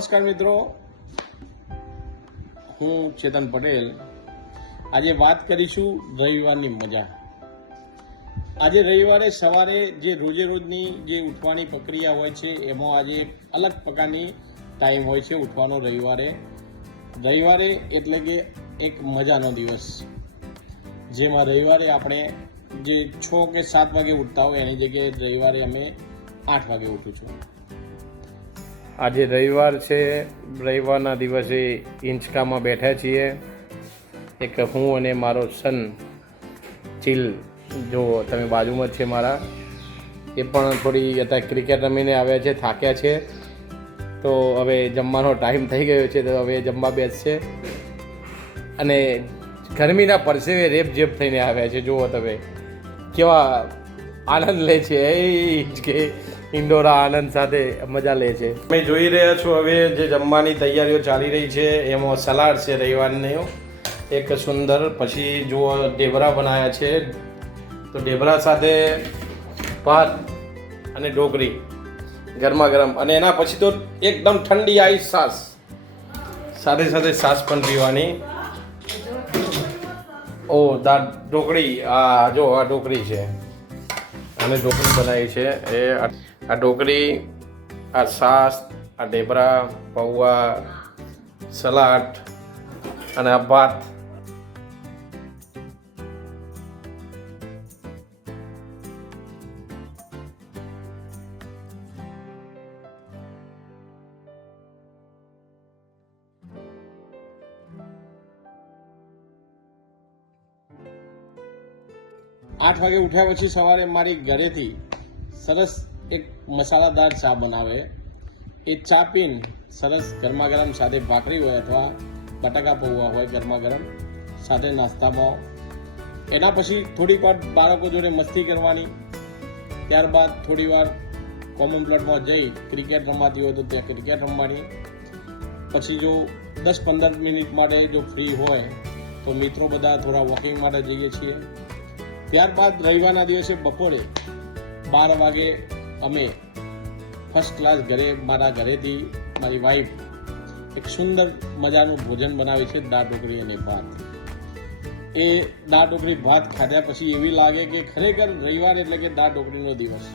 નમસ્કાર મિત્રો, હું ચેતન પટેલ. આજે વાત કરીશું રવિવારની મજા. આજે રવિવારે સવારે જે રોજે રોજની જે ઉઠવાની પ્રક્રિયા હોય છે એમાં આજે અલગ પ્રકારની ટાઈમ હોય છે ઉઠવાનો. રવિવારે એટલે કે એક મજાનો દિવસ, જેમાં રવિવારે આપણે જે 6 કે 7 વાગે ઉઠતા હોય એની જગ્યાએ રવિવારે અમે 8 વાગે ઉઠું છું. આજે રવિવાર છે. રવિવારના દિવસે હિંચકામાં બેઠા છીએ. એક હું અને મારો સન ચીલ, જો તમે બાજુમાં જ છે મારા, એ પણ થોડી અત્યારે ક્રિકેટ રમીને આવ્યા છે, થાક્યા છે. તો હવે જમવાનો ટાઈમ થઈ ગયો છે, તો હવે જમવા બેસશે. અને ગરમીના પરસેવે રેપઝેપ થઈને આવ્યા છે. જુઓ તમે કેવા આનંદ લે છે, કે ઇન્ડોરા આનંદ સાથે મજા લે છે. તમે જોઈ રહ્યા છો હવે જે જમવાની તૈયારીઓ ચાલી રહી છે એમાં સલાડ છે રવિવારનો એક સુંદર. પછી જુઓ ઢેબરા બનાવ્યા છે, તો ઢેબરા સાથે ભાત અને ઢોકળી ગરમા ગરમ, અને એના પછી તો એકદમ ઠંડી આઈસ છાશ, સાથે સાથે છાશ પણ પીવાની. ઓ દાળ ઢોકળી, આ જો આ ઢોકળી છે, અને ઢોકળી બનાવી છે એ આ ઢોકળી, આ છાશ, આ ઢેબરા, પૌવા, સલાડ અને આ ભાત. આઠ વાગે ઉઠ્યા પછી સવારે મારી ઘરેથી સરસ એક મસાલાદાર ચા બનાવે. એ ચા પીને સરસ ગરમા ગરમ સાથે ભાખરી હોય અથવા બટાકા પૌવા હોય ગરમા ગરમ સાથે નાસ્તામાં. એના પછી થોડીક વાર બાળકો જોડે મસ્તી કરવાની. ત્યારબાદ થોડી વાર કોમન પ્લોટમાં જઈ ક્રિકેટ રમાતી હોય તો ત્યાં ક્રિકેટ રમવાની. પછી જો 10-15 મિનિટ માટે જો ફ્રી હોય તો મિત્રો બધા થોડા વોકિંગ માટે જઈએ છીએ. ત્યારબાદ રવિવારના દિવસે બપોરે 12 વાગે અમે ફર્સ્ટ ક્લાસ ઘરે મારા ઘરેથી મારી વાઈફ એક સુંદર મજાનું ભોજન બનાવે છે, દાળ ઢોકળી અને ભાત. એ દાળ ઢોકળી ભાત ખાધા પછી એવી લાગે કે ખરેખર રવિવાર એટલે કે દાળ ઢોકળીનો દિવસ.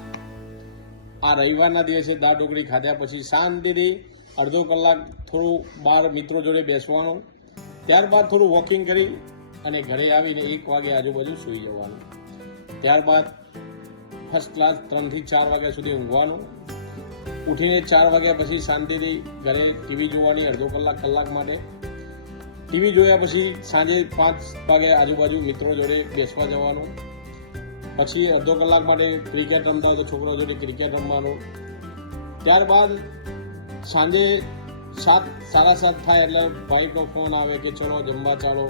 આ રવિવારના દિવસે દાળ ઢોકળી ખાધા પછી શાંતિથી અડધો કલાક થોડું બહાર મિત્રો જોડે બેસવાનું. ત્યારબાદ થોડું વોકિંગ કરી અને ઘરે આવીને 1 વાગે આજુબાજુ સૂઈ જવાનું. ત્યારબાદ ફર્સ્ટ ક્લાસ 3 થી 4 વાગ્યા સુધી ઊંઘવાનું. ઉઠીને 4 વાગ્યા પછી શાંતિથી ઘરે ટીવી જોવાની અડધો કલાક માટે. ટીવી જોયા પછી સાંજે 5 વાગે આજુબાજુ મિત્રો જોડે બેસવા જવાનું. પછી અડધો કલાક માટે ક્રિકેટ રમતા હોય તો છોકરાઓ જોડે ક્રિકેટ રમવાનું. ત્યારબાદ સાંજે 7-7:30 થાય એટલે ભાઈનો ફોન આવે કે ચલો જમવા ચાલો,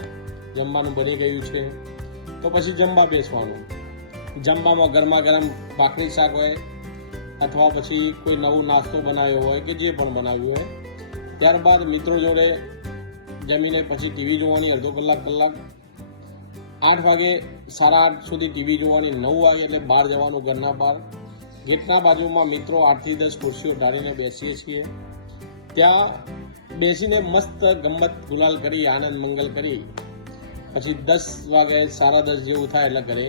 જમવાનું બની ગયું છે. તો પછી જમવા બેસવાનું. જમવામાં ગરમા ગરમ ભાખરી શાક હોય અથવા પછી કોઈ નવું નાસ્તો બનાવ્યો હોય કે જે પણ બનાવ્યું હોય. ત્યારબાદ મિત્રો જોડે જમીને પછી ટીવી જોવાની અડધો કલાક. 8 વાગે 8:30 સુધી ટીવી જોવાની. 9 વાગે એટલે બહાર જવાનું, ઘરના બહાર. ગેટના બાજુમાં મિત્રો 8 થી 10 ખુરશીઓ ઢાળીને બેસીએ છીએ. ત્યાં બેસીને મસ્ત ગમત ગુલાલ કરી આનંદ મંગલ કરી પછી 10 વાગે 10:30 જેવું થાય એટલે ઘરે